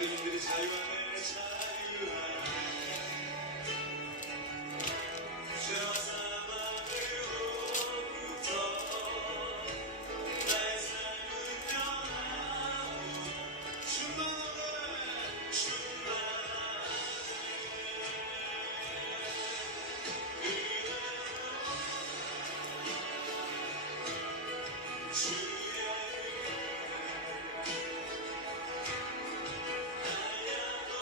주님들이 자유 안에 자유하라 저 사막으로부터 나의 삶은 변하고 충만하네 주의 날려도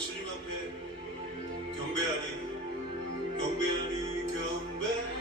주님 앞에 경배하니 경배하니 경배하니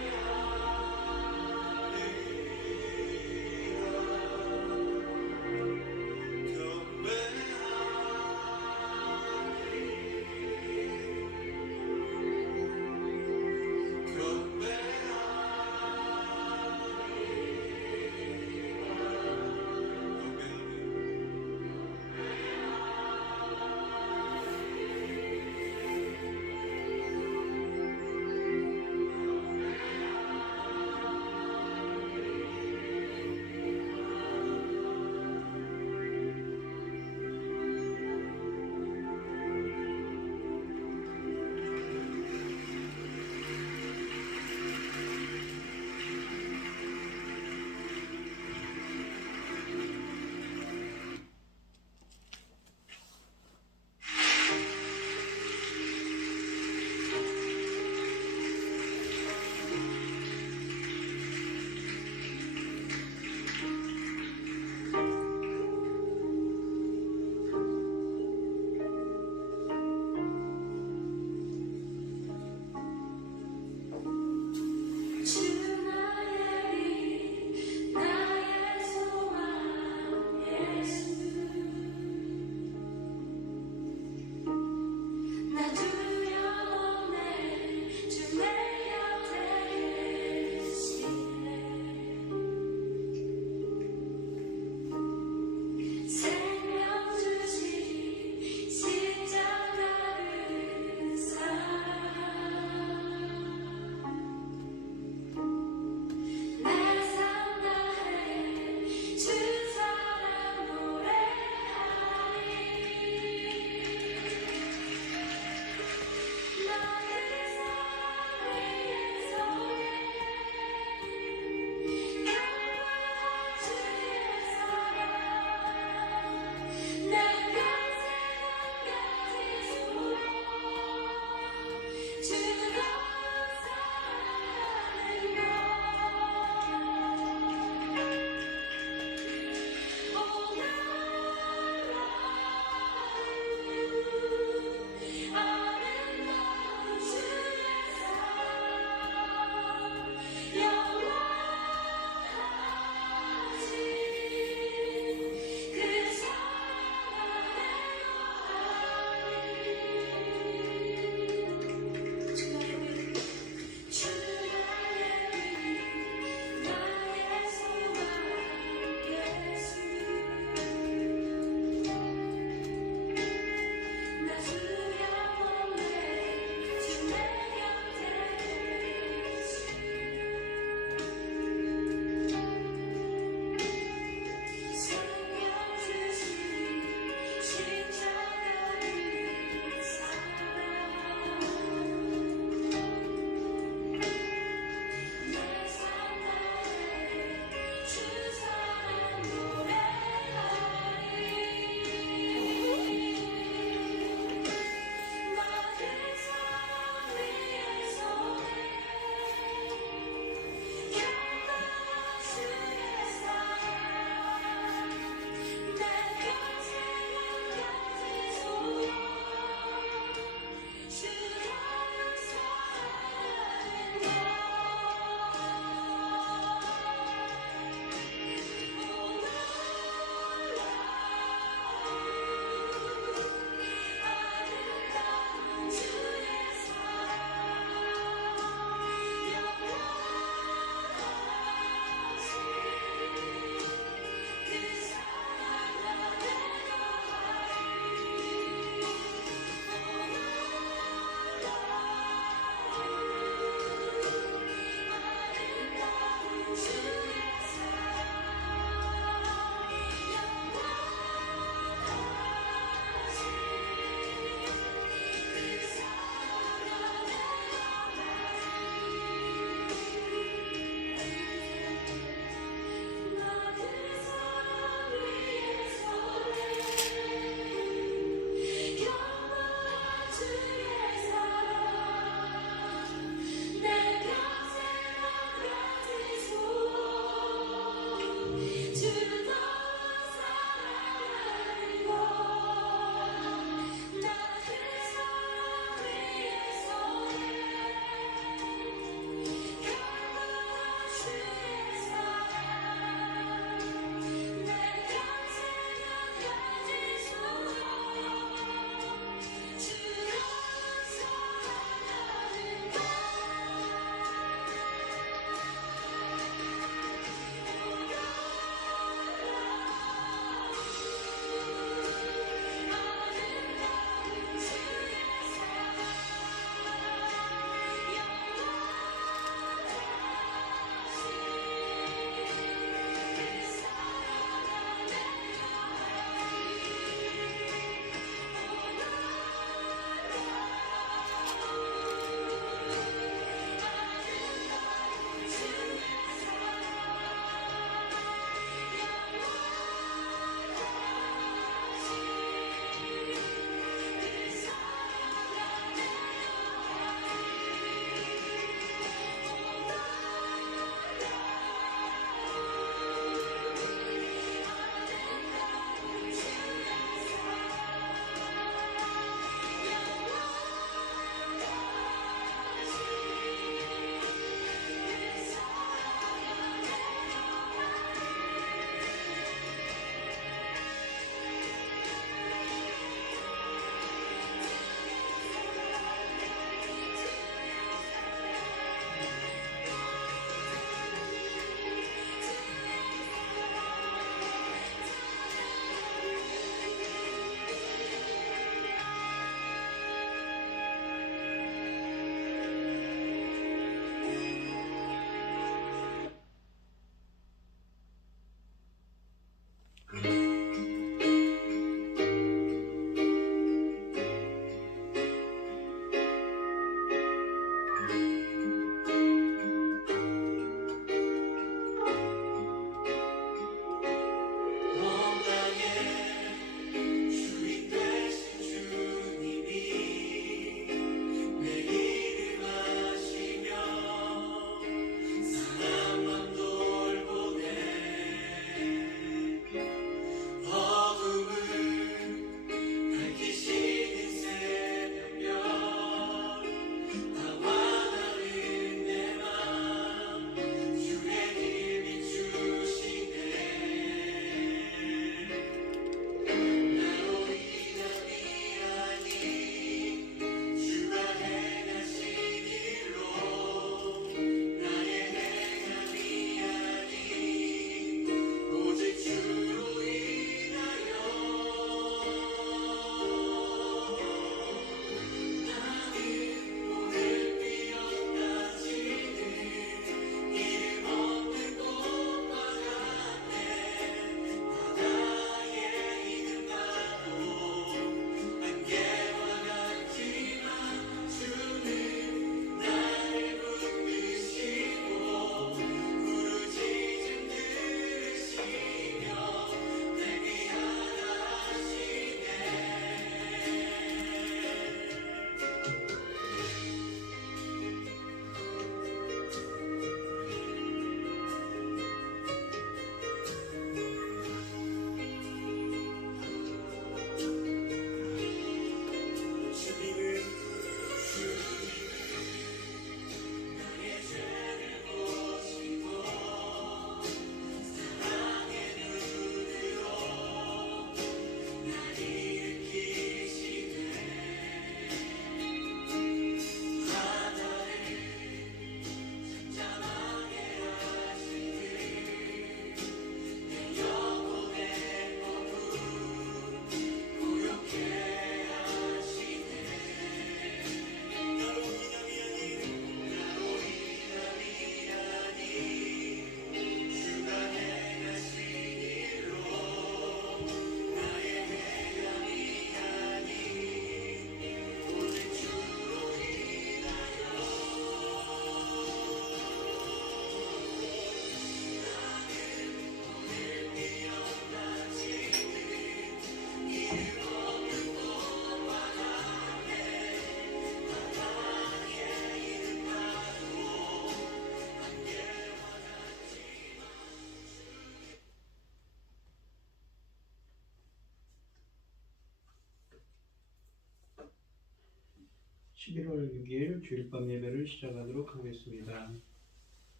11월 6일 주일밤 예배를 시작하도록 하겠습니다.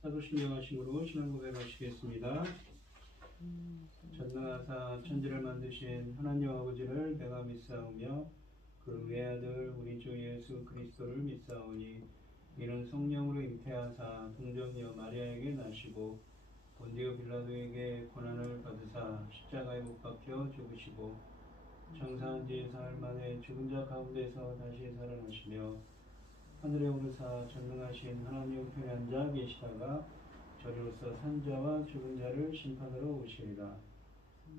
사도신령하심으로 신앙 고백하시겠습니다. 전능하사 천지를 만드신 하나님 아버지를 내가 믿사오며 그 외아들 우리 주 예수 그리스도를 믿사오니 이는 성령으로 잉태하사 동정녀 마리아에게 나시고 본디오 빌라도에게 고난을 받으사 십자가에 못 박혀 죽으시고 장사한 지 사흘 만에 죽은 자 가운데서 다시 살아나시며 하늘에 오르사 전능하신 하나님 우편에 앉아 계시다가 저리로서 산자와 죽은 자를 심판하러 오시리라.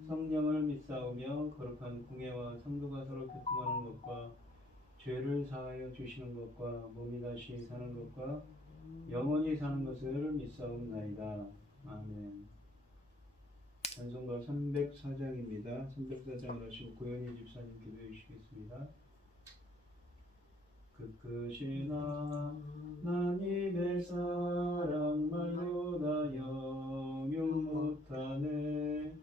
성령을 믿사오며 거룩한 공예와 성도가 서로 교통하는 것과 죄를 사하여 주시는 것과 몸이 다시 사는 것과 영원히 사는 것을 믿사옵나이다. 아멘. 찬송가 304장입니다. 304장을 하시고 고현희 집사님 기도해 주시겠습니다. 그크신 하나님의 사랑 말보다 영영 못하네.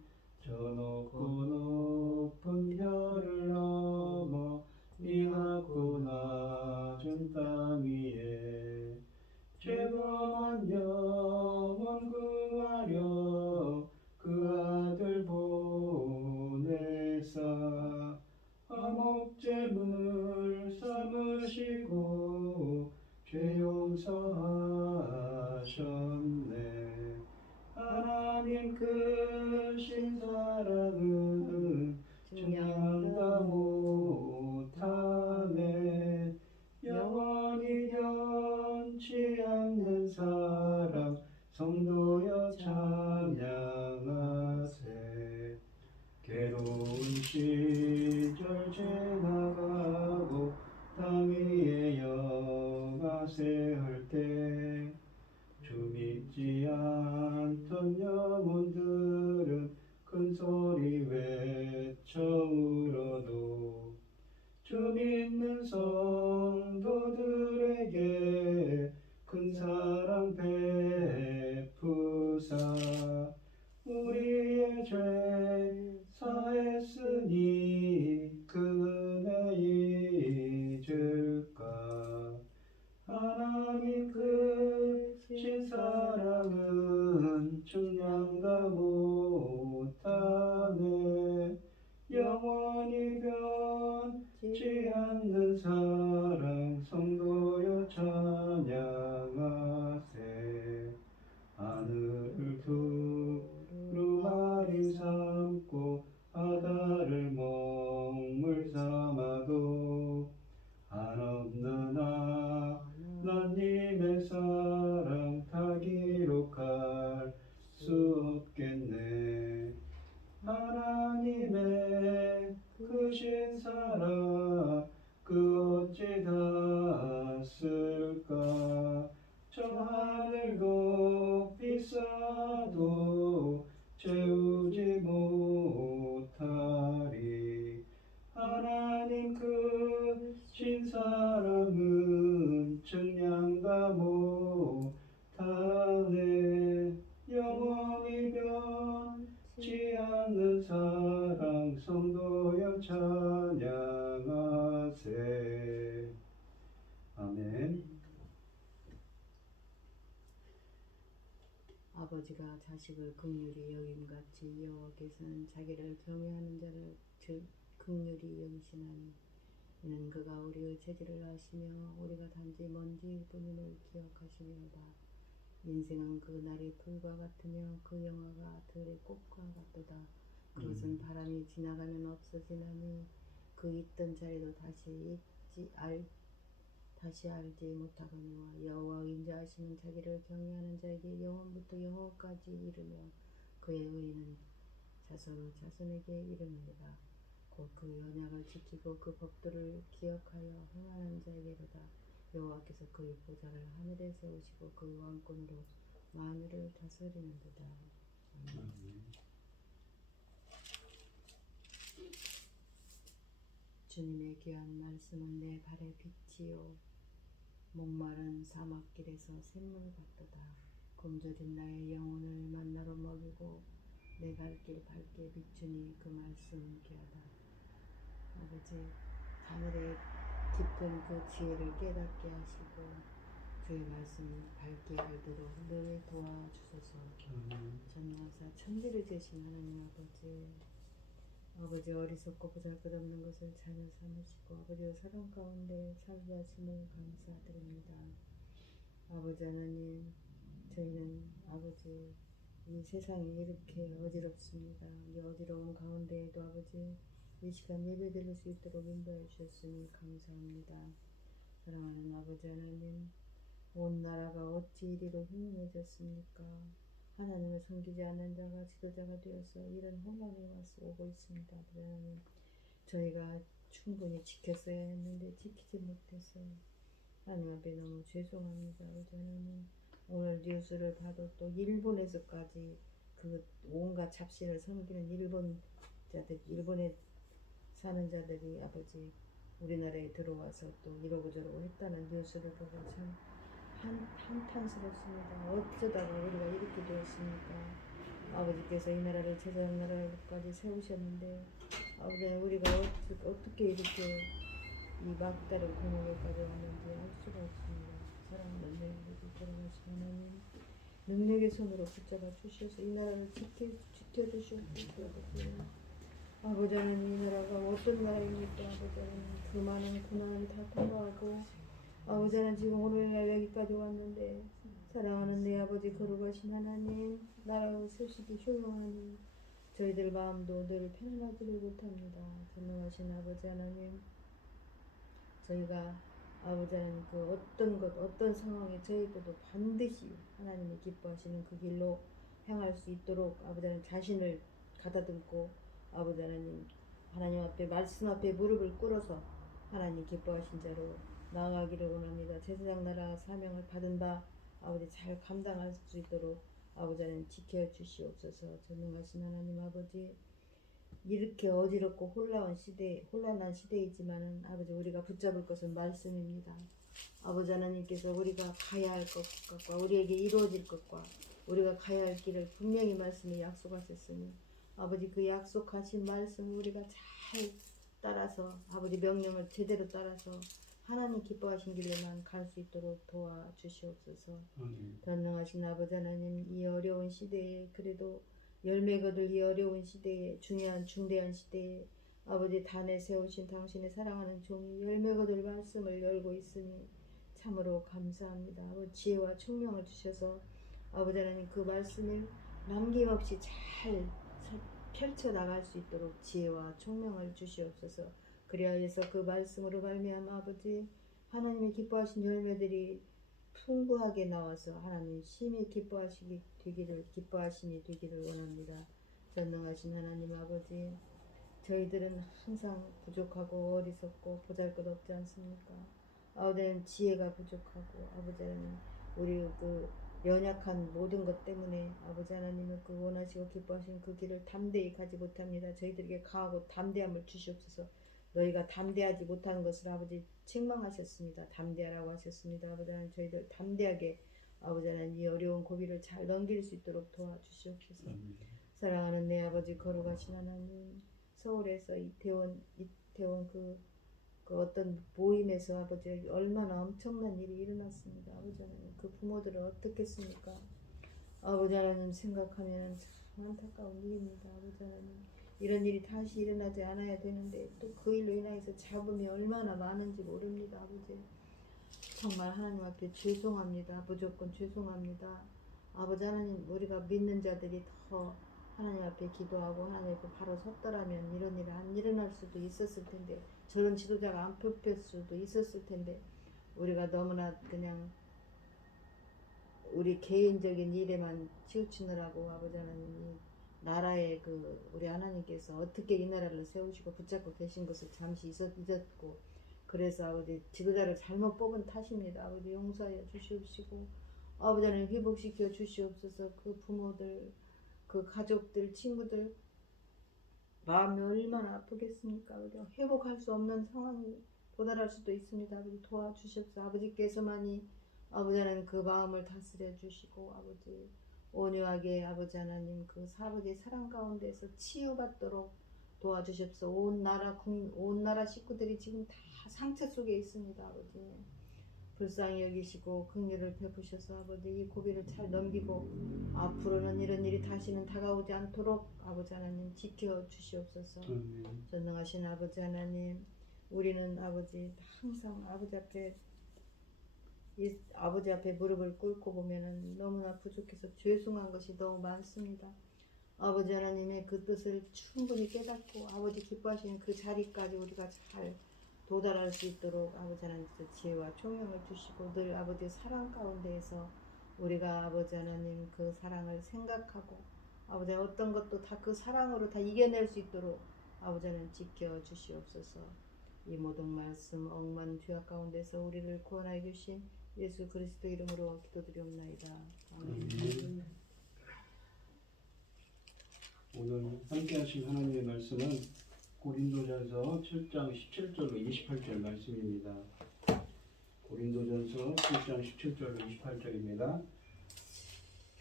저 높고 높은 별을 넘어 이 낮고 낮은 땅 위에 죄범한 영혼 구하려 그 아들 보내사 화목제물 삼으시고 죄 용서하셨네. 하나님 크신 사랑은 증량다 못하네. 영원히 변치 않는 사랑 성도여 찬양하세. 괴로운 시절 지나가고 땅 위에 영하세 할 때 주 믿지 않던 영혼들은 큰 소리 외쳐 울어도 주 믿는 성도들에게 큰 사랑 베푸사 우리의 죄 사했으니 그 은혜 잊을까. 하나님 크신 사랑은 증량다 못하네. 영원히 변치 않는 사랑 성도여 찬양하세. 하늘을 두루마리 삼고 바다를 먹물 삼아도 한없는 하나님의 사랑 다 기록할 수 없겠네. 하나님의 크신 사랑 그 어찌 닿았을까. 저 하늘 높이 쌓아도 채우지 못하리. 하나님 크신 사랑은 증량다 못하네. 영원히 변치 않는 사랑 성도여 찬양하세. 아멘. 아버지가 자식을 긍휼히 여김같이 여호와께서는 자기를 경외하는 자를 긍휼히 여기시나니 이는 그가 우리의 죄질을 아시며 우리가 단지 먼지일 뿐임을 기억하시며다. 인생은 그 날이 풀과 같으며 그 영화가 들의 꽃과 같도다. 그것은 바람이 지나가면 없어지나니 그 있던 자리도 다시 알지 못하거니와. 여호와 인자하심은 자기를 경외하는 자에게 영원부터 영원까지 이르며 그의 의는 자손 자손에게 이르느니라. 곧 그 언약을 지키고 그 법도를 기억하여 행하는 자에게로다. 여호와께서 그의 보좌를 하늘에 세우시고 그 왕권으로 만유를 다스리는도다. 주님의 귀한 말씀은 내 발의 빛이요 목마른 사막길에서 샘물 같도다. 굶주린 나의 영혼을 만나로 먹이고 내 갈 길 밝게 비추니 그 말씀 귀하다. 아버지, 하늘의 깊은 그 지혜를 깨닫게 하시고 주의 말씀 밝게 알도록 늘 도와주소서. 전능하사 천지를 지으신 하나님 아버지 어리석고 보잘것없는 것을 자녀 삼으시고 아버지의 사랑 가운데 살게 하심을 감사드립니다. 아버지 하나님, 저희는 아버지 이 세상이 이렇게 어지럽습니다. 이 어지러운 가운데에도 아버지 이 시간 예배드릴 수 있도록 인도해 주셨으니 감사합니다. 사랑하는 아버지 하나님, 온 나라가 어찌 이리로 흉흉해졌습니까? 하나님을 섬기지 않는 자가 지도자가 되어서 이런 혼란이 와서 오고 있습니다. 아버지 하나님, 저희가 충분히 지켰어야 했는데 지키지 못해서 하나님 앞에 너무 죄송합니다. 아버지 하나님, 오늘 뉴스를 봐도 또 일본에서까지 그 온갖 잡신을 섬기는 일본에 사는 자들이 아버지 우리나라에 들어와서 또 이러고 저러고 했다는 뉴스를 보고 참 한탄스럽습니다. 어쩌다가 우리가 이렇게 되었습니까? 아버지께서 이 나라를 제사장 나라까지 세우셨는데 아버지 우리가 어떻게 이렇게 이 막다른 공업에까지 왔는지 알 수가 없습니다. 사랑하는 내 아버지 돌아가신 하나님, 능력의 손으로 붙잡아 주셔서 이 나라를 지켜주시옵소서. 아버지 하나님, 이 나라가 어떤 나라입니까? 아버지 하나님, 그 많은 고난을 다 통과하고 아버지 하나님, 지금 오늘날 여기까지 왔는데 사랑하는 내 아버지 거룩하신 하나님, 나라의 소식이 흉흉하니 저희들 마음도 늘 편안하지를 못합니다. 전능하신 아버지 하나님, 저희가 아버지 하나님 그 어떤 상황에 저희들도 반드시 하나님이 기뻐하시는 그 길로 향할 수 있도록 아버지 하나님 자신을 가다듬고 아버지 하나님 앞에 말씀 앞에 무릎을 꿇어서 하나님 기뻐하신 자로 나아가기를 원합니다. 제사장 나라 사명을 받은 바 아버지 잘 감당할 수 있도록 아버지 하나님 지켜주시옵소서. 전능하신 하나님 아버지, 이렇게 어지럽고 혼란한 시대이지만은 아버지 우리가 붙잡을 것은 말씀입니다. 아버지 하나님께서 우리가 가야 할 것과 우리에게 이루어질 것과 우리가 가야 할 길을 분명히 말씀에 약속하셨으니 아버지 그 약속하신 말씀을 우리가 잘 따라서 아버지 명령을 제대로 따라서 하나님 기뻐하신 길로만 갈 수 있도록 도와주시옵소서. 전능하신 아버지 하나님, 이 어려운 시대에 그래도 열매 거둘 이 어려운 시대에 중대한 시대에 아버지 단에 세우신 당신의 사랑하는 종이 열매 거둘 말씀을 열고 있으니 참으로 감사합니다. 아버지 지혜와 총명을 주셔서 아버지 하나님 그 말씀을 남김없이 잘 펼쳐나갈 수 있도록 지혜와 총명을 주시옵소서. 그리하여서 그 말씀으로 말미암아 아버지 하나님의 기뻐하신 열매들이 풍부하게 나와서 하나님 심히 기뻐하심이 되기를 원합니다. 전능하신 하나님 아버지, 저희들은 항상 부족하고 어리석고 보잘것없지 않습니까? 아버지는 지혜가 부족하고 아버지 하나님 우리 그 연약한 모든 것 때문에 아버지 하나님은 그 원하시고 기뻐하시는 그 길을 담대히 가지 못합니다. 저희들에게 강하고 담대함을 주시옵소서. 너희가 담대하지 못하는 것을 아버지 책망하셨습니다. 담대하라고 하셨습니다. 아버지 하나님 저희들 담대하게 아버지 하나님 이 어려운 고비를 잘 넘길 수 있도록 도와주시옵소서. 사랑하는 내 아버지 거룩하신 하나님, 서울에서 이태원 그 어떤 모임에서 아버지 얼마나 엄청난 일이 일어났습니다. 아버지 하나님 그 부모들은 어떻겠습니까? 아버지 하나님 생각하면 참 안타까운 일입니다. 아버지 하나님 이런 일이 다시 일어나지 않아야 되는데 또 그 일로 인해서 잡음이 얼마나 많은지 모릅니다. 아버지 정말 하나님 앞에 죄송합니다. 무조건 죄송합니다. 아버지 하나님 우리가 믿는 자들이 더 하나님 앞에 기도하고 하나님 앞에 바로 섰더라면 이런 일이 안 일어날 수도 있었을 텐데 저런 지도자가 안 뽑힐 수도 있었을 텐데 우리가 너무나 그냥 우리 개인적인 일에만 치우치느라고 아버지 하나님이 나라의 우리 하나님께서 어떻게 이 나라를 세우시고 붙잡고 계신 것을 잠시 잊었고 그래서 아버지 지도자를 잘못 뽑은 탓입니다. 아버지 용서하여 주시옵시고 아버지 하나님 회복시켜 주시옵소서. 그 부모들 그 가족들 친구들 마음이 얼마나 아프겠습니까? 우리가 회복할 수 없는 상황이 도달할 수도 있습니다. 아버지 도와주시옵소서. 아버지께서만이 아버지 하나님 그 마음을 다스려 주시고 아버지 온유하게 아버지 하나님 그 아버지 사랑 가운데서 치유받도록 도와주십시오. 온 나라 식구들이 지금 다 상처 속에 있습니다. 아버지 불쌍히 여기시고 긍휼을 베푸셔서 아버지 이 고비를 잘 넘기고 앞으로는 이런 일이 다시는 다가오지 않도록 아버지 하나님 지켜주시옵소서. 전능하신 아버지 하나님, 우리는 아버지 항상 아버지 앞에 무릎을 꿇고 보면은 너무나 부족해서 죄송한 것이 너무 많습니다. 아버지 하나님의 그 뜻을 충분히 깨닫고 아버지 기뻐하시는 그 자리까지 우리가 잘 도달할 수 있도록 아버지 하나님께서 지혜와 총명을 주시고 늘 아버지 사랑 가운데에서 우리가 아버지 하나님 그 사랑을 생각하고 아버지 어떤 것도 다 그 사랑으로 다 이겨낼 수 있도록 아버지 하나님 지켜주시옵소서. 이 모든 말씀 억만 죄악 가운데서 우리를 구원하여 주신 예수 그리스도 이름으로 기도드리옵나이다. 아멘. 오늘 함께 하신 하나님의 말씀은 고린도전서 7장 17절로 28절 말씀입니다. 고린도전서 7장 17절로 28절입니다.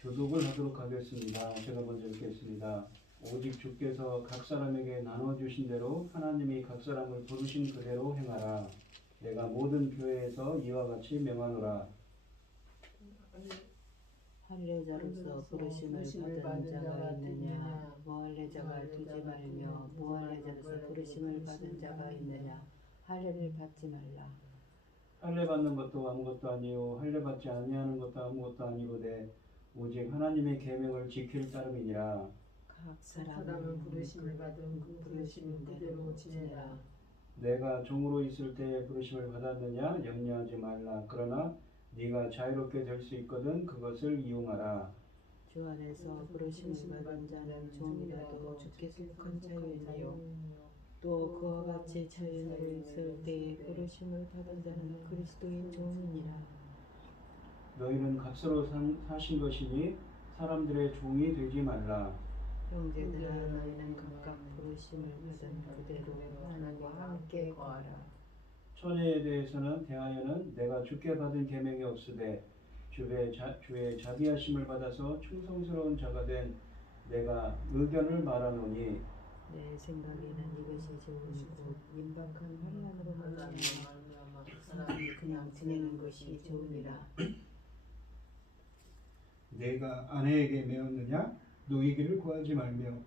교독을 하도록 하겠습니다. 제가 먼저 읽겠습니다. 오직 주께서 각 사람에게 나눠주신 대로 하나님이 각 사람을 부르신 그대로 행하라. 내가 모든 교회에서 이와 같이 명하노라. 할례자로서 부르심을 받은 자가 있느냐? 무할례자가 두지 말며 무할례자로서 부르심을 받은 자가 있느냐? 할례를 받지 말라. 할례 받는 것도 아무것도 아니요 할례 받지 아니하는 것도 아무것도 아니로되 오직 하나님의 계명을 지킬 따름이니라. 각 사람은 부르심을 받은 그 부르심 그대로 지내라. 내가 종으로 있을 때 부르심을 받았느냐? 염려하지 말라. 그러나 네가 자유롭게 될 수 있거든 그것을 이용하라. 주 안에서 부르심을 받은 자는 종이라도 주께 속한 자유이요 또 그와 같이 자유로 있을 때에 부르심을 받은 자는 그리스도의 종이니라. 너희는 값으로 사신 것이니 사람들의 종이 되지 말라. 형제들아 너희는 각각 부르심을 받은 그대로 하나님과 함께 거하라. 처녀에 대해서는 대하여는 내가 주께 받은 계명이 없으되 주의 자비하심을 받아서 충성스러운 자가 된 내가 의견을 말하노니 내 생각에는 이것이 좋으시고 임박한 환난으로 말미암아 사람이 그냥 지내는 것이 좋으니라. 내가 아내에게 매었느냐? 노이기를 구하지 말며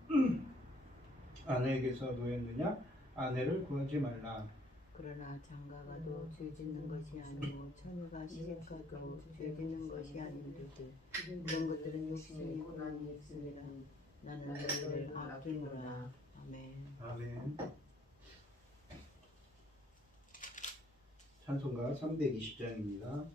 아내에게서 노였느냐? 아내를 구하지 말라. 그러나 장가가도 죄짓는 것이 아니고 처녀가 시집가도 죄짓는 것이 아닌데 이런 것들은 욕심이 고난이 있습니다. 나는 너희를 아끼노라. 아멘. 아멘. 찬송가 320장입니다.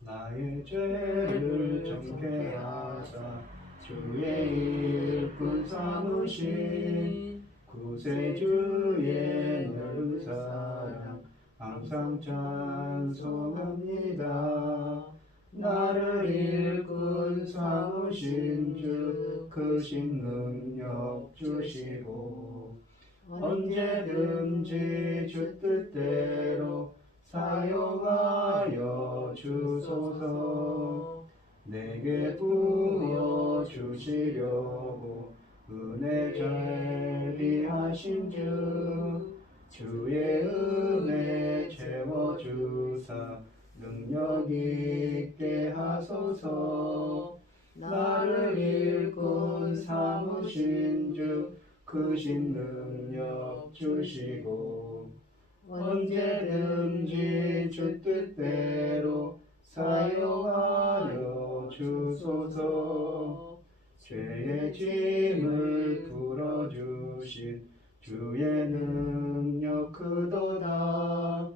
나의 죄를 정케 하사 주의 일꾼 삼으신 구세주의 너를 사랑 항상 찬송합니다. 나를 일꾼 삼으신 주 크신 능력 주시고 언제든지 주 뜻대로 사용하여 주소서. 내게 부어주시려고 은혜 자비하신 주 주의 은혜 채워주사 능력 있게 하소서. 나를 일꾼 삼으신 주 크신 능력 주시고 언제든지 주 뜻대로 사용하여 주소서. 죄의 짐을 풀어주신 주의 능력 크도다.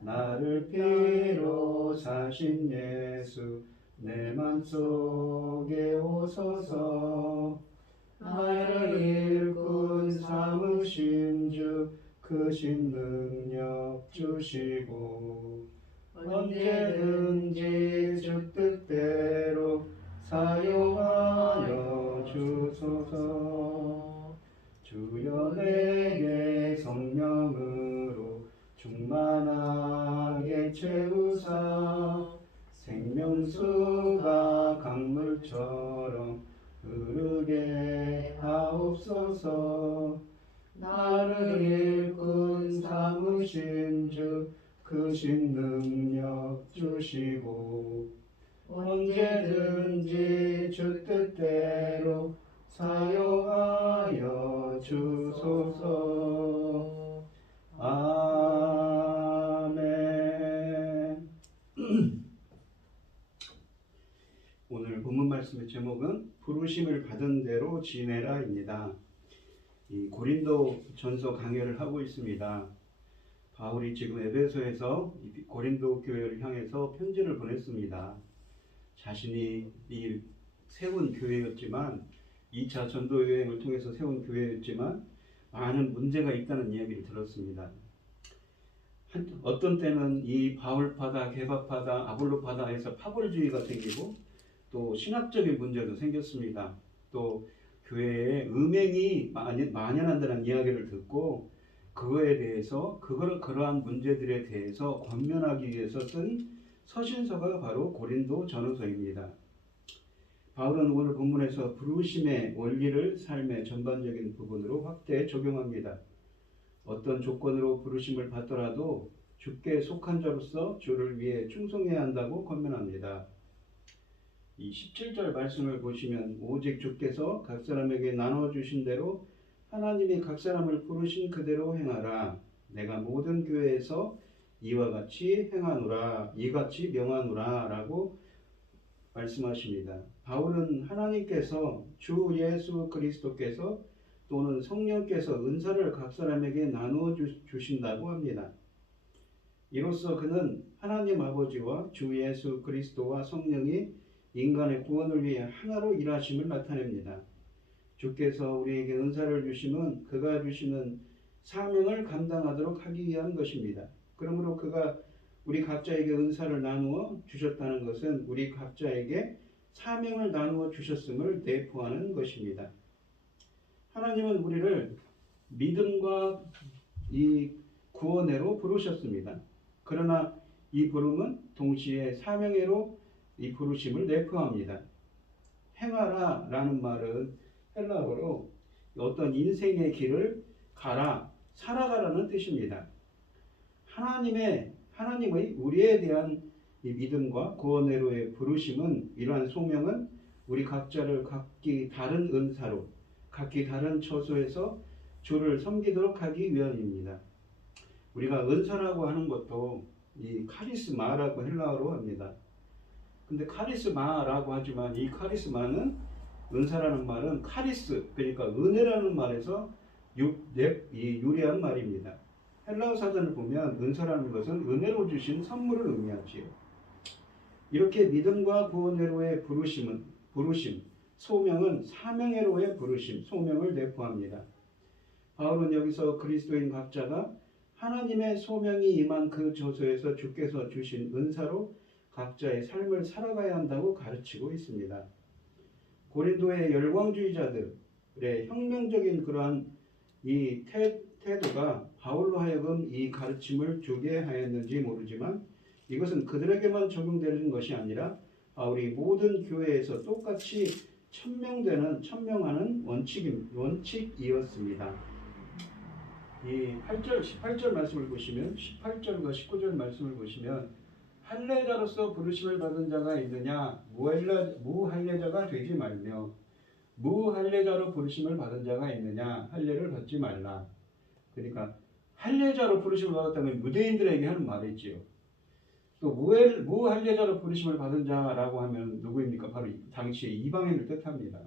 나를 피로 사신 예수 내 맘속에 오소서. 나를 일꾼 삼으신 주 크신 능력 주시고 언제든지 주 뜻대로 사용하여 주소서. 주여 내게 성령으로 충만하게 채우사 생명수가 물처럼 흐르게 하옵소서. 나를 일꾼 삼으신 주 크신 능력 주시고 언제든지 주 뜻대로 사용하여 주소서. 아멘. 오늘 본문 말씀의 제목은 부르심을 받은 대로 지내라입니다. 이 고린도 전서 강해를 하고 있습니다. 바울이 지금 에베소에서 고린도 교회를 향해서 편지를 보냈습니다. 자신이 이 세운 교회였지만 2차 전도 여행을 통해서 세운 교회였지만 많은 문제가 있다는 이야기를 들었습니다. 어떤 때는 이 바울파다, 게바파다, 아볼로파다에서 파벌주의가 생기고 또 신학적인 문제도 생겼습니다. 또 교회에 음행이 만연한다는 이야기를 듣고 그거에 대해서 그러한 문제들에 대해서 권면하기 위해서 쓴 서신서가 바로 고린도 전후서입니다. 바울은 오늘 본문에서 부르심의 원리를 삶의 전반적인 부분으로 확대 적용합니다. 어떤 조건으로 부르심을 받더라도 주께 속한 자로서 주를 위해 충성해야 한다고 권면합니다. 이 17절 말씀을 보시면 오직 주께서 각 사람에게 나눠주신 대로 하나님이 각 사람을 부르신 그대로 행하라. 내가 모든 교회에서 이와 같이 행하노라. 이같이 명하노라 라고 말씀하십니다. 바울은 하나님께서 주 예수 그리스도께서 또는 성령께서 은사를 각 사람에게 나누어 주신다고 합니다. 이로써 그는 하나님 아버지와 주 예수 그리스도와 성령이 인간의 구원을 위해 하나로 일하심을 나타냅니다. 주께서 우리에게 은사를 주심은 그가 주시는 사명을 감당하도록 하기 위한 것입니다. 그러므로 그가 우리 각자에게 은사를 나누어 주셨다는 것은 우리 각자에게 사명을 나누어 주셨음을 내포하는 것입니다. 하나님은 우리를 믿음과 이 구원회로 부르셨습니다. 그러나 이 부름은 동시에 사명회로 이 부르심을 내포합니다. 행하라 라는 말은 헬라어로 어떤 인생의 길을 가라, 살아가라는 뜻입니다. 하나님의 우리에 대한 이 믿음과 구원회로의 부르심은 이러한 소명은 우리 각자를 각기 다른 은사로 각기 다른 처소에서 주를 섬기도록 하기 위함입니다. 우리가 은사라고 하는 것도 이 카리스마라고 헬라어로 합니다. 근데 카리스마라고 하지만 이 카리스마는 은사라는 말은 카리스 그러니까 은혜라는 말에서 유래한 말입니다. 헬라어 사전을 보면 은사라는 것은 은혜로 주신 선물을 의미하지요. 이렇게 믿음과 구원회로의 부르심, 소명은 사명회로의 부르심, 소명을 내포합니다. 바울은 여기서 그리스도인 각자가 하나님의 소명이 임한 그 저소에서 주께서 주신 은사로 각자의 삶을 살아가야 한다고 가르치고 있습니다. 고린도의 열광주의자들의 혁명적인 그러한 이 태도가 바울로 하여금 이 가르침을 주게 하였는지 모르지만 이것은 그들에게만 적용되는 것이 아니라 바울이 모든 교회에서 똑같이 천명하는 원칙이었습니다. 이 8절, 18절 말씀을 보시면 18절과 19절 말씀을 보시면 할례자로서 부르심을 받은 자가 있느냐 무할례자가 되지 말며 무할례자로 부르심을 받은 자가 있느냐 할례를 받지 말라. 그러니까 할례자로 부르심을 받았다면 유대인들에게 하는 말이지요. 또 무할례자로 부르심을 받은 자라고 하면 누구입니까? 바로 당시 이방인을 뜻합니다.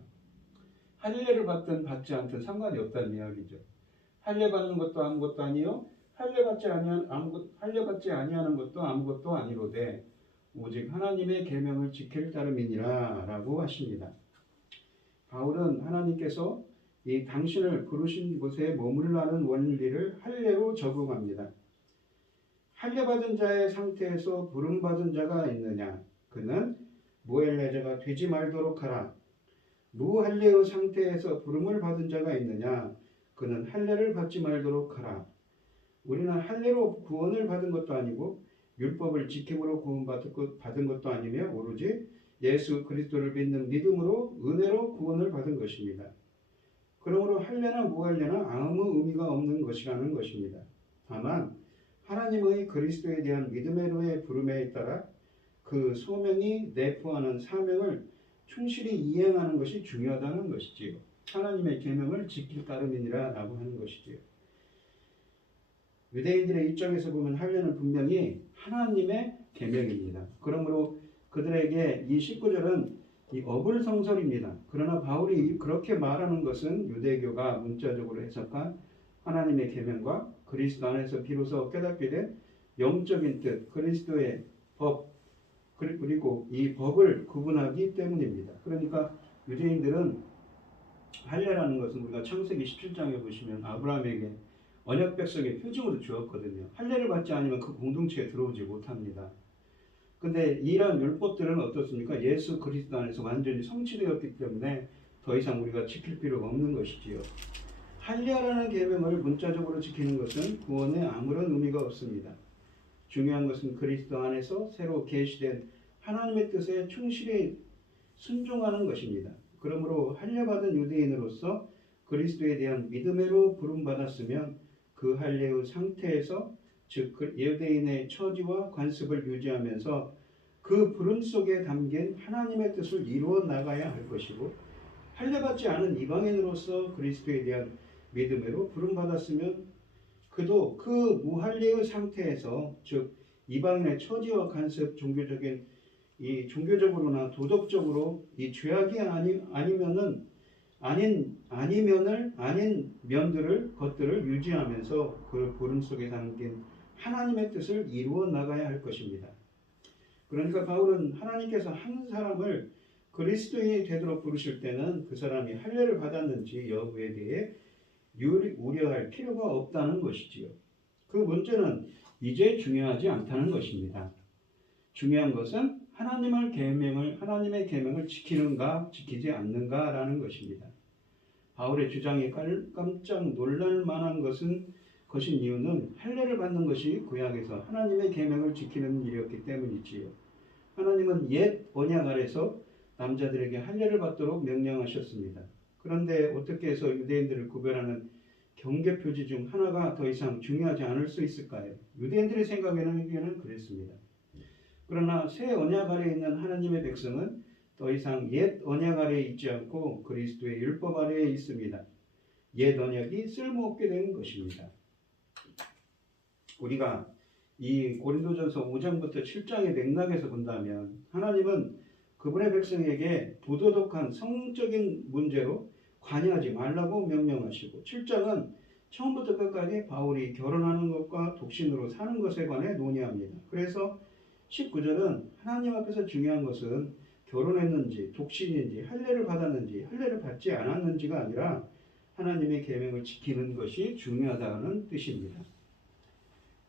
할례를 받든 받지 않든 상관이 없다는 이야기죠. 할례 받는 것도 아무것도 아니요 할례 받지 아니하는 것도 아무것도 아니로되 오직 하나님의 계명을 지킬 따름이니라 라고 하십니다. 바울은 하나님께서 이 당신을 부르신 곳에 머물라는 원리를 할례로 적용합니다. 할례 받은 자의 상태에서 부름 받은 자가 있느냐 그는 무할례자가 되지 말도록 하라. 무할례의 상태에서 부름을 받은 자가 있느냐 그는 할례를 받지 말도록 하라. 우리는 할례로 구원을 받은 것도 아니고 율법을 지킴으로 구원받은 것도 아니며 오로지 예수 그리스도를 믿는 믿음으로 은혜로 구원을 받은 것입니다. 그러므로 할례나 무할례나 아무 의미가 없는 것이라는 것입니다. 다만 하나님의 그리스도에 대한 믿음으로의 부름에 따라 그 소명이 내포하는 사명을 충실히 이행하는 것이 중요하다는 것이지요. 하나님의 계명을 지킬 따름이니라 라고 하는 것이지요. 유대인들의 입장에서 보면 할례는 분명히 하나님의 계명입니다. 그러므로 그들에게 이 19절은 이 어불성설입니다. 그러나 바울이 그렇게 말하는 것은 유대교가 문자적으로 해석한 하나님의 계명과 그리스도 안에서 비로소 깨닫게 된 영적인 뜻, 그리스도의 법, 그리고 이 법을 구분하기 때문입니다. 그러니까 유대인들은 할례라는 것은 우리가 창세기 17장에 보시면 아브라함에게 언약 백성의 표징으로 주었거든요. 할례를 받지 않으면 그 공동체에 들어오지 못합니다. 근데 이러한 율법들은 어떻습니까? 예수 그리스도 안에서 완전히 성취되었기 때문에 더 이상 우리가 지킬 필요가 없는 것이지요. 할례라는 계명을 문자적으로 지키는 것은 구원에 아무런 의미가 없습니다. 중요한 것은 그리스도 안에서 새로 계시된 하나님의 뜻에 충실히 순종하는 것입니다. 그러므로 할례받은 유대인으로서 그리스도에 대한 믿음으로 부름받았으면 그 할례의 상태에서 즉 유대인의 처지와 관습을 유지하면서 그 부름 속에 담긴 하나님의 뜻을 이루어 나가야 할 것이고, 할례받지 않은 이방인으로서 그리스도에 대한 믿음으로 부름받았으면 그도 그 무할례의 상태에서 즉 이방인의 처지와 관습, 종교적으로나 도덕적으로 이 죄악이 아닌 것들을 유지하면서 그 부름 속에 담긴 하나님의 뜻을 이루어 나가야 할 것입니다. 그러니까 바울은 하나님께서 한 사람을 그리스도인이 되도록 부르실 때는 그 사람이 할례를 받았는지 여부에 대해 우려할 필요가 없다는 것이지요. 그 문제는 이제 중요하지 않다는 것입니다. 중요한 것은 하나님의 계명을 지키는가 지키지 않는가라는 것입니다. 바울의 주장이 깜짝 놀랄 만한 것인 이유는 할례를 받는 것이 구약에서 하나님의 계명을 지키는 일이었기 때문이지요. 하나님은 옛 언약 아래서 남자들에게 할례를 받도록 명령하셨습니다. 그런데 어떻게 해서 유대인들을 구별하는 경계 표지 중 하나가 더 이상 중요하지 않을 수 있을까요? 유대인들의 생각에는 그랬습니다. 그러나 새 언약 아래에 있는 하나님의 백성은 더 이상 옛 언약 아래에 있지 않고 그리스도의 율법 아래에 있습니다. 옛 언약이 쓸모없게 된 것입니다. 우리가 이 고린도전서 5장부터 7장의 맥락에서 본다면 하나님은 그분의 백성에게 부도덕한 성적인 문제로 관여하지 말라고 명령하시고, 7장은 처음부터 끝까지 바울이 결혼하는 것과 독신으로 사는 것에 관해 논의합니다. 그래서 19절은 하나님 앞에서 중요한 것은 결혼했는지 독신인지 할례를 받았는지 할례를 받지 않았는지가 아니라 하나님의 계명을 지키는 것이 중요하다는 뜻입니다.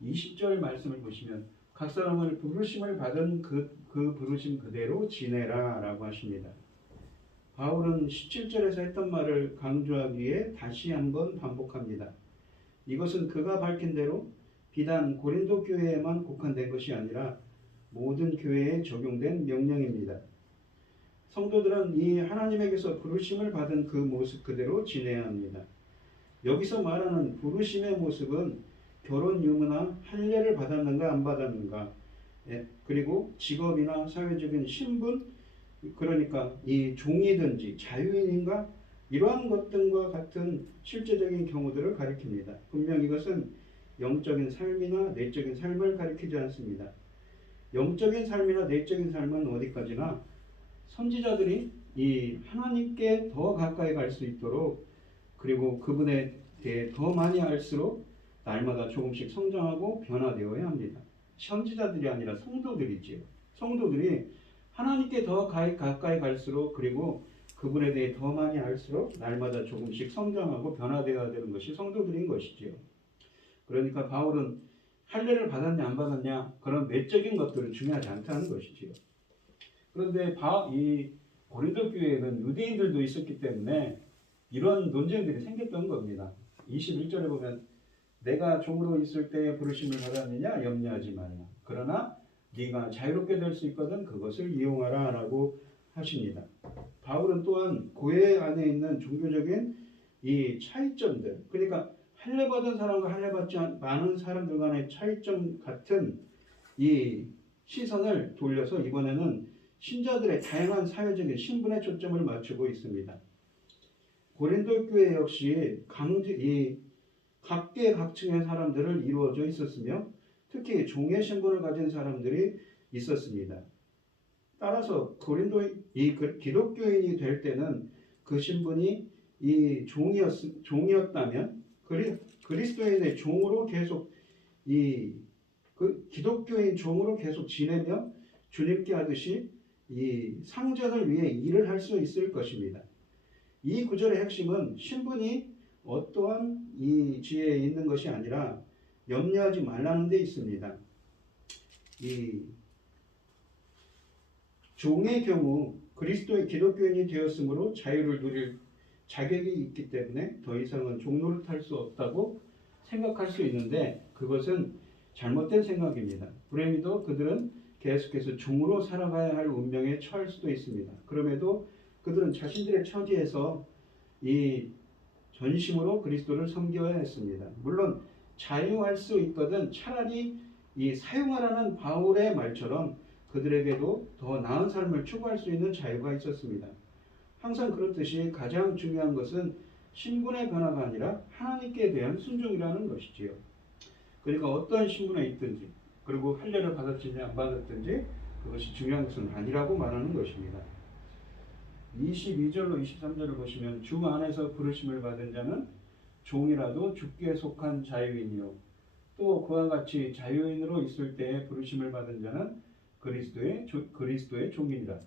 20절 말씀을 보시면 각 사람을 부르심을 받은 그 부르심 그대로 지내라 라고 하십니다. 바울은 17절에서 했던 말을 강조하기 위해 다시 한번 반복합니다. 이것은 그가 밝힌 대로 비단 고린도 교회에만 국한된 것이 아니라 모든 교회에 적용된 명령입니다. 성도들은 이 하나님에게서 부르심을 받은 그 모습 그대로 지내야 합니다. 여기서 말하는 부르심의 모습은 결혼 유무나 할례를 받았는가 안 받았는가, 그리고 직업이나 사회적인 신분, 그러니까 이 종이든지 자유인인가, 이러한 것들과 같은 실제적인 경우들을 가리킵니다. 분명 이것은 영적인 삶이나 내적인 삶을 가리키지 않습니다. 영적인 삶이나 내적인 삶은 어디까지나 선지자들이 이 하나님께 더 가까이 갈 수 있도록, 그리고 그분에 대해 더 많이 알수록 날마다 조금씩 성장하고 변화되어야 합니다. 선지자들이 아니라 성도들이지요. 성도들이 하나님께 더 가까이 갈수록, 그리고 그분에 대해 더 많이 알수록 날마다 조금씩 성장하고 변화되어야 되는 것이 성도들인 것이지요. 그러니까 바울은 할례를 받았냐 안 받았냐 그런 외적인 것들은 중요하지 않다는 것이지요. 그런데 이 고린도 교회에는 유대인들도 있었기 때문에 이런 논쟁들이 생겼던 겁니다. 21절에 보면 내가 종으로 있을 때에 부르심을 받았느냐 염려하지 말라. 그러나 네가 자유롭게 될 수 있거든 그것을 이용하라 라고 하십니다. 바울은 또한 교회 안에 있는 종교적인 이 차이점들, 그러니까 할례 받은 사람과 할례 받지 않은 사람들 간의 차이점 같은 이 시선을 돌려서 이번에는 신자들의 다양한 사회적인 신분에 초점을 맞추고 있습니다. 고린도 교회 역시 이 각계각층의 사람들을 이루어져 있었으며 특히 종의 신분을 가진 사람들이 있었습니다. 따라서 이 기독교인이 될 때는 그 신분이 이 종이었다면 그리스도인의 종으로 계속 그 기독교인 종으로 계속 지내며 주님께 하듯이 이 상전을 위해 일을 할 수 있을 것입니다. 이 구절의 핵심은 신분이 어떠한 이 지혜에 있는 것이 아니라 염려하지 말라는 데 있습니다. 이 종의 경우 그리스도의 기독교인이 되었으므로 자유를 누릴 자격이 있기 때문에 더 이상은 종 노릇할 수 없다고 생각할 수 있는데 그것은 잘못된 생각입니다. 불행히도 그들은 계속해서 종으로 살아가야 할 운명에 처할 수도 있습니다. 그럼에도 그들은 자신들의 처지에서 이 전심으로 그리스도를 섬겨야 했습니다. 물론 자유할 수 있거든 차라리 이 사용하라는 바울의 말처럼 그들에게도 더 나은 삶을 추구할 수 있는 자유가 있었습니다. 항상 그렇듯이 가장 중요한 것은 신분의 변화가 아니라 하나님께 대한 순종이라는 것이지요. 그러니까 어떤 신분에 있든지 그리고 할례를 받았든지 안 받았든지 그것이 중요한 것은 아니라고 말하는 것입니다. 22절로 23절을 보시면 주 안에서 부르심을 받은 자는 종이라도 주께 속한 자유인이요 또 그와 같이 자유인으로 있을 때에 부르심을 받은 자는 그리스도의 종이니라.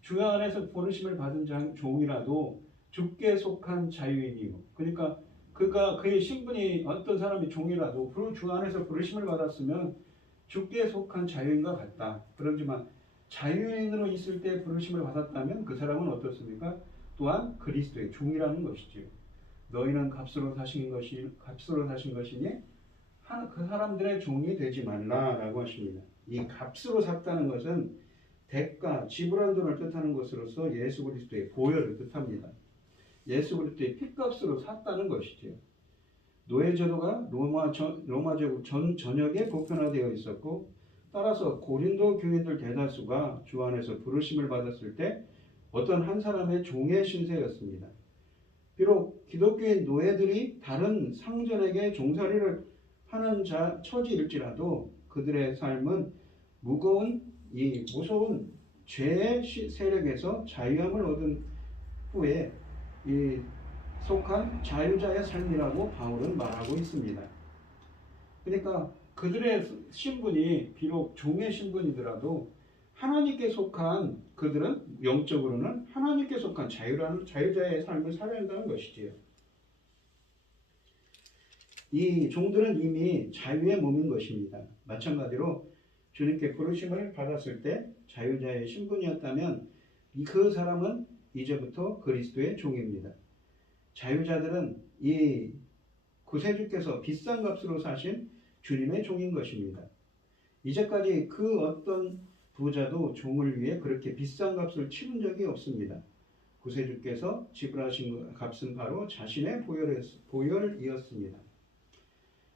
주 안에서 부르심을 받은 종이라도 주께 속한 자유인이요. 그러니까 그의 신분이 어떤 사람이 종이라도 주 안에서 부르심을 받았으면 주께 속한 자유인과 같다. 그렇지만 자유인으로 있을 때 부르심을 받았다면 그 사람은 어떻습니까? 또한 그리스도의 종이라는 것이지요. 너희는 값으로 사신 것이니 그 사람들의 종이 되지 말라라고 하십니다. 이 값으로 샀다는 것은 대가, 지불한 돈을 뜻하는 것으로서 예수 그리스도의 보혈을 뜻합니다. 예수 그리스도의 핏값으로 샀다는 것이지요. 노예제도가 로마 제국 전 전역에 보편화되어 있었고 따라서 고린도 교인들 대다수가 주 안에서 부르심을 받았을 때 어떤 한 사람의 종의 신세였습니다. 비록 기독교인 노예들이 다른 상전에게 종살이를 하는 처지일지라도 그들의 삶은 무서운 죄의 세력에서 자유함을 얻은 후에 속한 자유자의 삶이라고 바울은 말하고 있습니다. 그러니까 그들의 신분이 비록 종의 신분이더라도 하나님께 속한 그들은 영적으로는 하나님께 속한 자유자의 삶을 살아야 한다는 것이지요. 이 종들은 이미 자유의 몸인 것입니다. 마찬가지로 주님께 부르심을 받았을 때 자유자의 신분이었다면 그 사람은 이제부터 그리스도의 종입니다. 자유자들은 이 구세주께서 비싼 값으로 사신 주님의 종인 것입니다. 이제까지 그 어떤 부자도 종을 위해 그렇게 비싼 값을 치른 적이 없습니다. 구세주께서 지불하신 값은 바로 자신의 보혈이었습니다.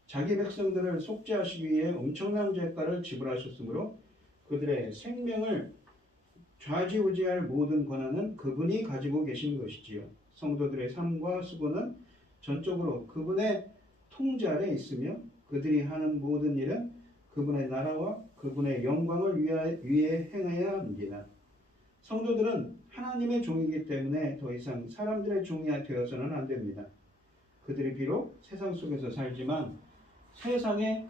자기 백성들을 속죄하시기 위해 엄청난 대가를 지불하셨으므로 그들의 생명을 좌지우지할 모든 권한은 그분이 가지고 계신 것이지요. 성도들의 삶과 수고는 전적으로 그분의 통제 아래 있으며 그들이 하는 모든 일은 그분의 나라와 그분의 영광을 위해 행해야 합니다. 성도들은 하나님의 종이기 때문에 더 이상 사람들의 종이 되어서는 안 됩니다. 그들이 비록 세상 속에서 살지만 세상에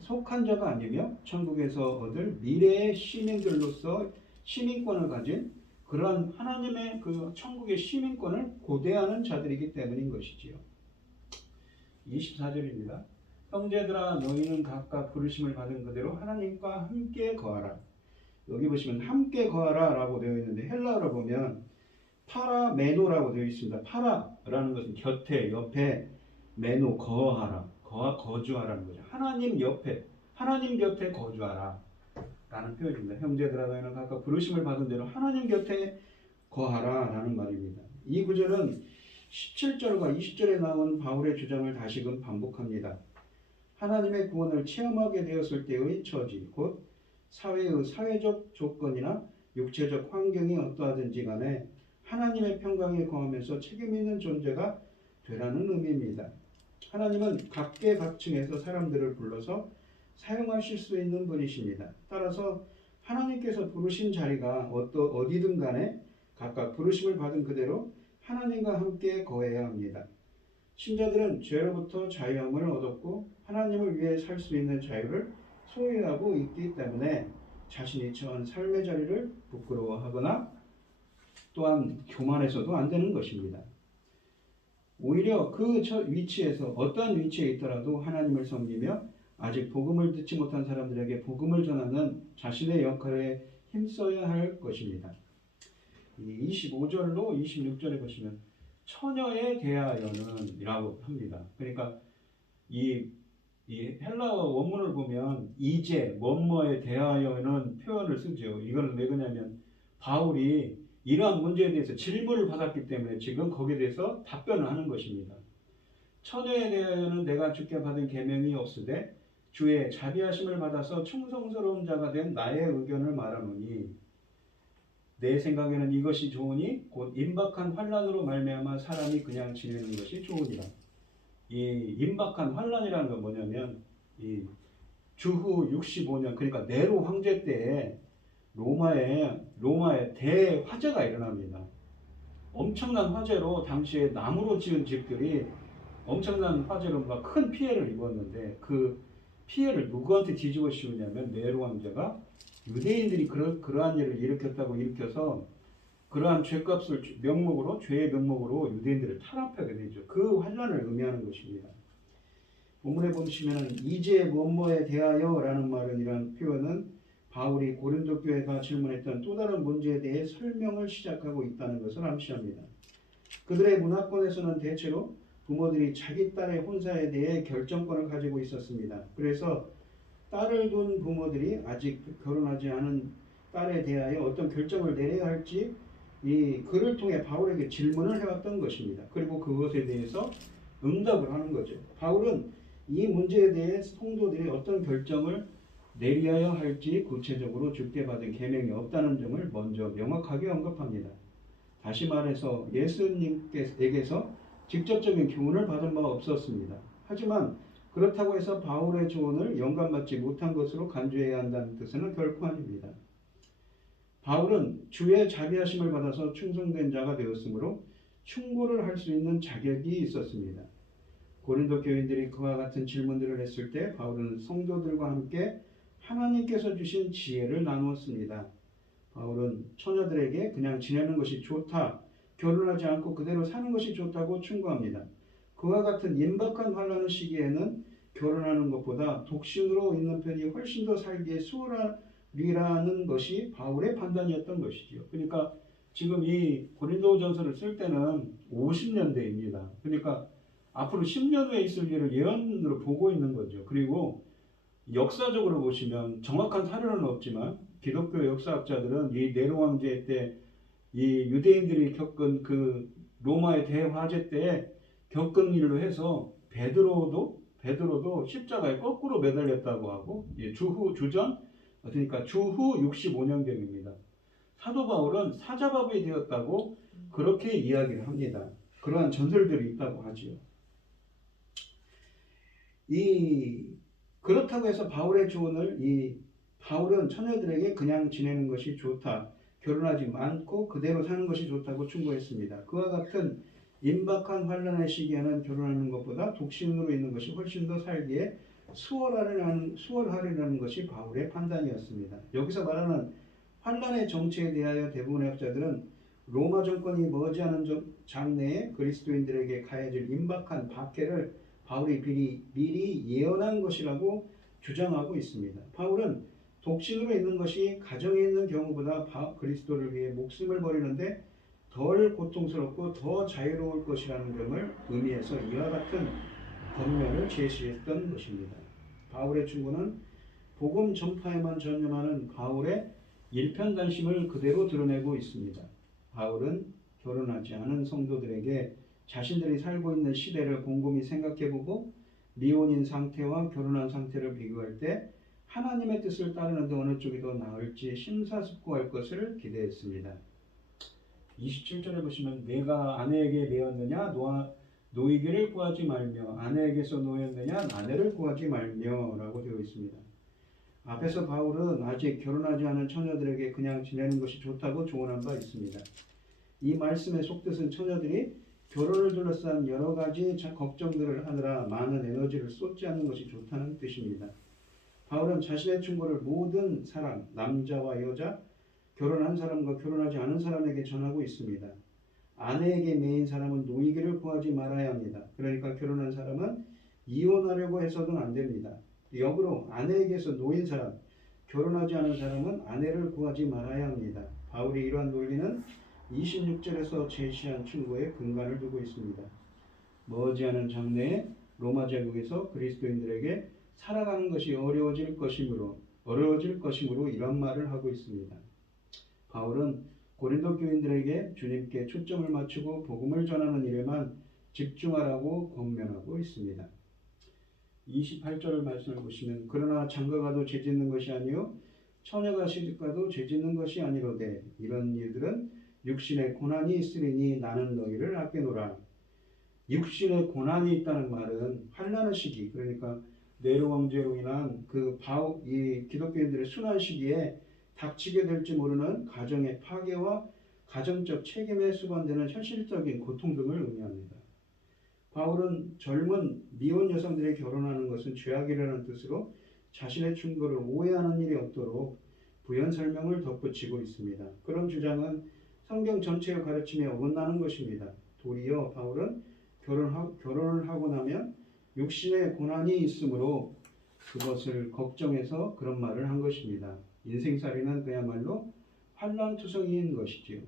속한 자가 아니며 천국에서 얻을 미래의 시민들로서 시민권을 가진 그러한 하나님의 그 천국의 시민권을 고대하는 자들이기 때문인 것이지요. 24절입니다. 형제들아 너희는 각각 부르심을 받은 그대로 하나님과 함께 거하라. 여기 보시면 함께 거하라 라고 되어 있는데 헬라어로 보면 파라메노라고 되어 있습니다. 파라라는 것은 곁에, 옆에, 메노, 거하라, 거주하라는 거죠. 하나님 옆에, 하나님 곁에 거주하라 라는 표현입니다. 형제들아 너희는 각각 부르심을 받은 대로 하나님 곁에 거하라 라는 말입니다. 이 구절은 17절과 20절에 나온 바울의 주장을 다시금 반복합니다. 하나님의 구원을 체험하게 되었을 때의 처지, 곧 사회의 사회적 조건이나 육체적 환경이 어떠하든지 간에 하나님의 평강에 거하면서 책임 있는 존재가 되라는 의미입니다. 하나님은 각계각층에서 사람들을 불러서 사용하실 수 있는 분이십니다. 따라서 하나님께서 부르신 자리가 어디든 간에 각각 부르심을 받은 그대로 하나님과 함께 거해야 합니다. 신자들은 죄로부터 자유함을 얻었고 하나님을 위해 살 수 있는 자유를 소유하고 있기 때문에 자신이 처한 삶의 자리를 부끄러워하거나 또한 교만해서도 안 되는 것입니다. 오히려 그 위치에서 어떠한 위치에 있더라도 하나님을 섬기며 아직 복음을 듣지 못한 사람들에게 복음을 전하는 자신의 역할에 힘써야 할 것입니다. 25절로 26절에 보시면 처녀에 대하여는 이라고 합니다. 그러니까 이 헬라어 원문을 보면 이제 뭐뭐에 대하여는 표현을 쓰죠. 이거는 왜 그러냐면 바울이 이러한 문제에 대해서 질문을 받았기 때문에 지금 거기에 대해서 답변을 하는 것입니다. 처녀에 대하여는 내가 주께 받은 계명이 없으되 주의 자비하심을 받아서 충성스러운 자가 된 나의 의견을 말하노니 내 생각에는 이것이 좋으니 곧 임박한 환난으로 말미암아 사람이 그냥 지내는 것이 좋으니라. 이 임박한 환난이라는 건 뭐냐면 이 주후 65년 그러니까 네로 황제 때에 로마에 대화재가 일어납니다. 엄청난 화재로 당시에 나무로 지은 집들이 엄청난 화재로 큰 피해를 입었는데 그 피해를 누구한테 뒤집어 씌우냐면 네로 황제가 유대인들이 그러한 일을 일으켜서 그러한 죄값을 죄의 명목으로 유대인들을 탄압하게 되죠. 그 환난을 의미하는 것입니다. 본문에 보시면 이제 뭐뭐에 대하여라는 말은 이런 표현은 바울이 고린도 교회가 질문했던 또 다른 문제에 대해 설명을 시작하고 있다는 것을 암시합니다. 그들의 문화권에서는 대체로 부모들이 자기 딸의 혼사에 대해 결정권을 가지고 있었습니다. 그래서 딸을 둔 부모들이 아직 결혼하지 않은 딸에 대하여 어떤 결정을 내려야 할지 이 글을 통해 바울에게 질문을 해왔던 것입니다. 그리고 그것에 대해서 응답을 하는 거죠. 바울은 이 문제에 대해 성도들이 어떤 결정을 내려야 할지 구체적으로 주께 받은 계명이 없다는 점을 먼저 명확하게 언급합니다. 다시 말해서 예수님께서 직접적인 교훈을 받은 바가 없었습니다. 하지만 그렇다고 해서 바울의 조언을 영감받지 못한 것으로 간주해야 한다는 뜻은 결코 아닙니다. 바울은 주의 자비하심을 받아서 충성된 자가 되었으므로 충고를 할 수 있는 자격이 있었습니다. 고린도 교인들이 그와 같은 질문들을 했을 때 바울은 성도들과 함께 하나님께서 주신 지혜를 나누었습니다. 바울은 처녀들에게 그냥 지내는 것이 좋다, 결혼하지 않고 그대로 사는 것이 좋다고 충고합니다. 그와 같은 임박한 환난의 시기에는 결혼하는 것보다 독신으로 있는 편이 훨씬 더 살기에 수월하리라는 것이 바울의 판단이었던 것이죠. 그러니까 지금 이 고린도전서를 쓸 때는 50년대입니다. 그러니까 앞으로 10년 후에 있을 일을 예언으로 보고 있는 거죠. 그리고 역사적으로 보시면 정확한 사료는 없지만 기독교 역사학자들은 이 네로 황제 때 이 유대인들이 겪은 그 로마의 대화재 때 겪은 일로 해서 베드로도 십자가에 거꾸로 매달렸다고 하고 주전 그러니까 주후 65년경입니다. 사도 바울은 사자밥이 되었다고 그렇게 이야기를 합니다. 그러한 전설들이 있다고 하지요. 그렇다고 해서 바울의 조언을 바울은 처녀들에게 그냥 지내는 것이 좋다, 결혼하지 않고 그대로 사는 것이 좋다고 충고했습니다. 그와 같은 임박한 환난의 시기에는 결혼하는 것보다 독신으로 있는 것이 훨씬 더 살기에 수월하리라는 것이 바울의 판단이었습니다. 여기서 말하는 환난의 정체에 대하여 대부분의 학자들은 로마 정권이 머지않은 장래에 그리스도인들에게 가해질 임박한 박해를 바울이 미리 예언한 것이라고 주장하고 있습니다. 바울은 독신으로 있는 것이 가정에 있는 경우보다 그리스도를 위해 목숨을 버리는데 덜 고통스럽고 더 자유로울 것이라는 점을 의미해서 이와 같은 권면을 제시했던 것입니다. 바울의 충고는 복음 전파에만 전념하는 바울의 일편단심을 그대로 드러내고 있습니다. 바울은 결혼하지 않은 성도들에게 자신들이 살고 있는 시대를 곰곰이 생각해보고 미혼인 상태와 결혼한 상태를 비교할 때 하나님의 뜻을 따르는데 어느 쪽이 더 나을지 심사숙고할 것을 기대했습니다. 27절에 보시면 내가 아내에게 매였느냐 노이기를 구하지 말며 아내에게서 노였느냐 아내를 구하지 말며 라고 되어 있습니다. 앞에서 바울은 아직 결혼하지 않은 처녀들에게 그냥 지내는 것이 좋다고 조언한 바 있습니다. 이 말씀의 속뜻은 처녀들이 결혼을 둘러싼 여러 가지 걱정들을 하느라 많은 에너지를 쏟지 않는 것이 좋다는 뜻입니다. 바울은 자신의 충고를 모든 사람, 남자와 여자, 결혼한 사람과 결혼하지 않은 사람에게 전하고 있습니다. 아내에게 매인 사람은 노이기를 구하지 말아야 합니다. 그러니까 결혼한 사람은 이혼하려고 해서는 안 됩니다. 역으로 아내에게서 노인 사람, 결혼하지 않은 사람은 아내를 구하지 말아야 합니다. 바울이 이러한 논리는 26절에서 제시한 충고에 근간을 두고 있습니다. 머지않은 장래에 로마 제국에서 그리스도인들에게 살아가는 것이 어려워질 것이므로 이런 말을 하고 있습니다. 바울은 고린도 교인들에게 주님께 초점을 맞추고 복음을 전하는 일에만 집중하라고 권면하고 있습니다. 28절 말씀을 보시면 그러나 장가가도 죄짓는 것이 아니요 처녀가 시집가도 죄짓는 것이 아니로되 이런 일들은 육신의 고난이 있으리니 나는 너희를 아껴노라. 육신의 고난이 있다는 말은 환난의 시기, 그러니까 네로 황제로 인한 이 기독교인들의 순환 시기에 닥치게 될지 모르는 가정의 파괴와 가정적 책임에 수반되는 현실적인 고통 등을 의미합니다. 바울은 젊은 미혼 여성들이 결혼하는 것은 죄악이라는 뜻으로 자신의 충고를 오해하는 일이 없도록 부연 설명을 덧붙이고 있습니다. 그런 주장은 성경 전체의 가르침에 어긋나는 것입니다. 도리어 바울은 결혼을 하고 나면 육신의 고난이 있으므로 그것을 걱정해서 그런 말을 한 것입니다. 인생살이는 그야말로 환난투성이인 것이지요.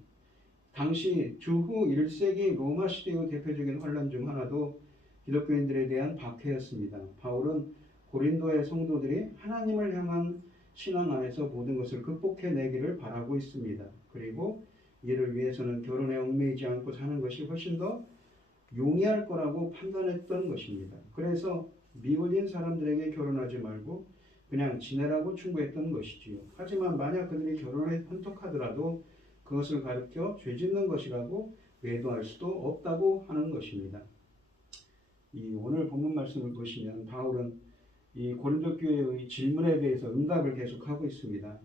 당시 주후 1세기 로마 시대의 대표적인 환난 중 하나도 기독교인들에 대한 박해였습니다. 바울은 고린도의 성도들이 하나님을 향한 신앙 안에서 모든 것을 극복해내기를 바라고 있습니다. 그리고 이를 위해서는 결혼에 얽매이지 않고 사는 것이 훨씬 더 용이할 거라고 판단했던 것입니다. 그래서 미혼인 사람들에게 결혼하지 말고 그냥 지내라고 충고했던 것이지요. 하지만 만약 그들이 결혼에 헌떡하더라도 그것을 가르쳐 죄짓는 것이라고 외도할 수도 없다고 하는 것입니다. 이 오늘 본문 말씀을 보시면 바울은 이 고린도 교회의 질문에 대해서 응답을 계속하고 있습니다.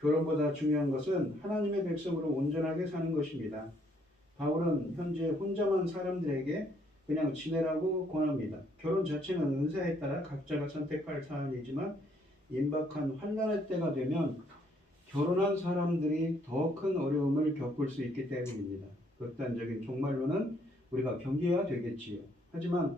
결혼보다 중요한 것은 하나님의 백성으로 온전하게 사는 것입니다. 바울은 현재 혼자만 사람들에게 그냥 지내라고 권합니다. 결혼 자체는 은사에 따라 각자가 선택할 사안이지만 임박한 환난의 때가 되면 결혼한 사람들이 더 큰 어려움을 겪을 수 있기 때문입니다. 극단적인 종말론은 우리가 경계해야 되겠지요. 하지만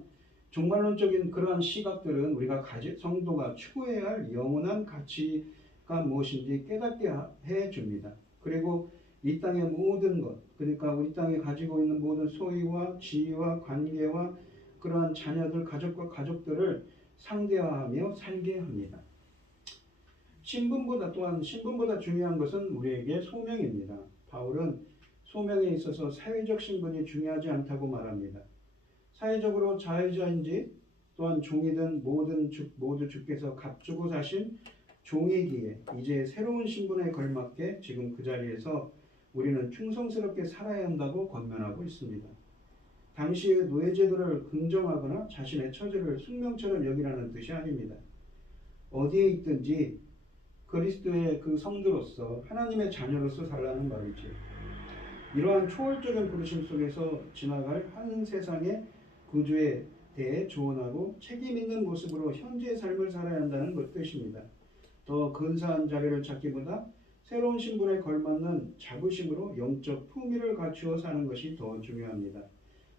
종말론적인 그러한 시각들은 우리가 성도가 추구해야 할 영원한 가치가 무엇인지 깨닫게 해줍니다. 그리고 이 땅의 모든 것, 그러니까 우리 땅에 가지고 있는 모든 소유와 지위와 관계와 그러한 자녀들, 가족과 가족들을 상대화하며 살게 합니다. 신분보다 중요한 것은 우리에게 소명입니다. 바울은 소명에 있어서 사회적 신분이 중요하지 않다고 말합니다. 사회적으로 자유자인지 또한 종이든 모두 주께서 값주고 사신 종이기에 이제 새로운 신분에 걸맞게 지금 그 자리에서 우리는 충성스럽게 살아야 한다고 권면하고 있습니다. 당시의 노예제도를 긍정하거나 자신의 처지를 숙명처럼 여기라는 뜻이 아닙니다. 어디에 있든지 그리스도의 그 성도로서 하나님의 자녀로서 살라는 말이죠. 이러한 초월적인 부르심 속에서 지나갈 한 세상의 구주에 대해 조언하고 책임 있는 모습으로 현재의 삶을 살아야 한다는 것 뜻입니다. 더 근사한 자리를 찾기보다 새로운 신분에 걸맞는 자부심으로 영적 품위를 갖추어 사는 것이 더 중요합니다.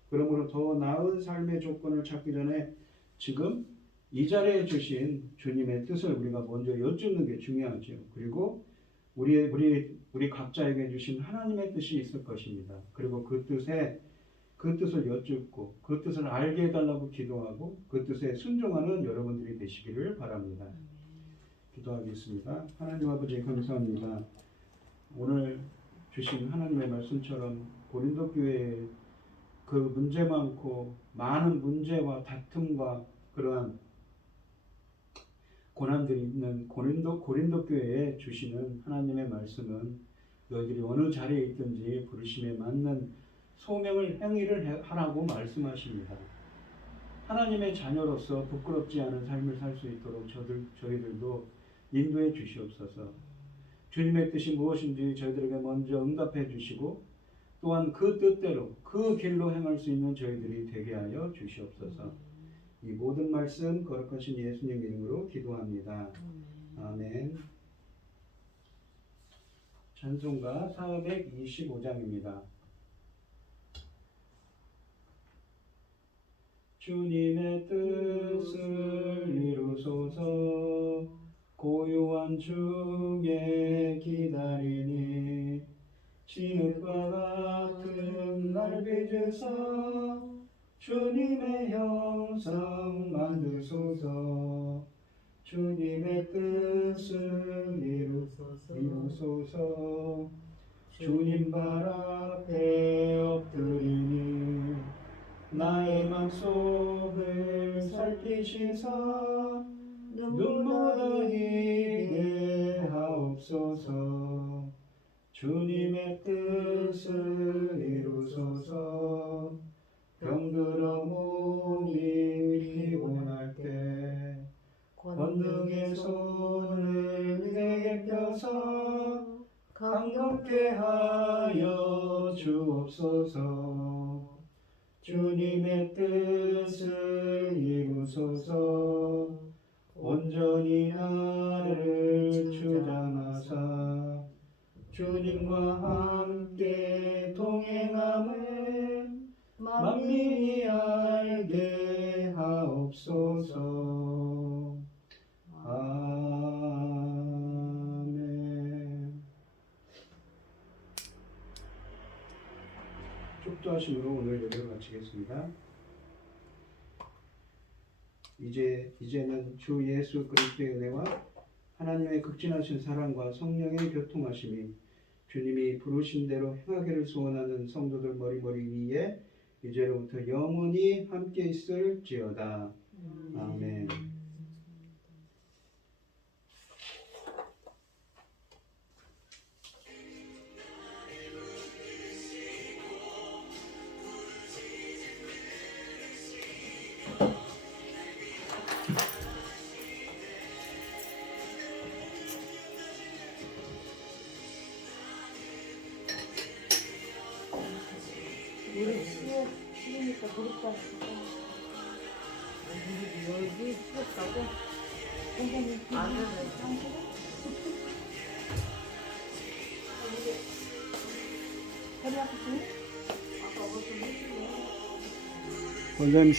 그러므로 더 나은 삶의 조건을 찾기 전에 지금 이 자리에 주신 주님의 뜻을 우리가 먼저 여쭙는 게 중요하죠. 그리고 우리 각자에게 주신 하나님의 뜻이 있을 것입니다. 그리고 그 뜻을 여쭙고 그 뜻을 알게 해달라고 기도하고 그 뜻에 순종하는 여러분들이 되시기를 바랍니다. 기도하겠습니다. 하나님 아버지 감사합니다. 오늘 주신 하나님의 말씀처럼 고린도 교회에 그 문제 많고 많은 문제와 다툼과 그러한 고난들이 있는 고린도 교회에 주시는 하나님의 말씀은 너희들이 어느 자리에 있든지 부르심에 맞는 소명을 행위를 하라고 말씀하십니다. 하나님의 자녀로서 부끄럽지 않은 삶을 살 수 있도록 저희들도 인도해 주시옵소서. 주님의 뜻이 무엇인지 저희들에게 먼저 응답해 주시고 또한 그 뜻대로 그 길로 행할 수 있는 저희들이 되게 하여 주시옵소서. 이 모든 말씀 거룩하신 예수님 이름으로 기도합니다. 아멘. 찬송가 425장입니다. 주님의 뜻을 이루소서. 고요한 중에 기다리니 진흙과 같은 날 빚으사 주님의 형상 만드소서. 주님의 뜻을 이루소서. 주님 발 앞에 엎드리니 나의 맘속을 살피시사 눈보다 희게 하옵소서. 주님의 뜻을 이루소서. 병들어 몸이 피곤할 때 권능의 손을 내게 펴서 감격케 하여 주옵소서. 주님의 뜻을 이루소서. 온전히 나를 주장하사 주님과 함께 동행함을 만민이 알게 하옵소서. 아멘. 축도하심으로 오늘 예배를 마치겠습니다. 이제는 주 예수 그리스도의 은혜와 하나님의 극진하신 사랑과 성령의 교통하심이 주님이 부르신 대로 행하기를 소원하는 성도들 머리머리 위에 이제로부터 영원히 함께 있을지어다. 아멘. 물이 쉬니까 그릇다 여기 쉬었다고? 선생님 안 원장님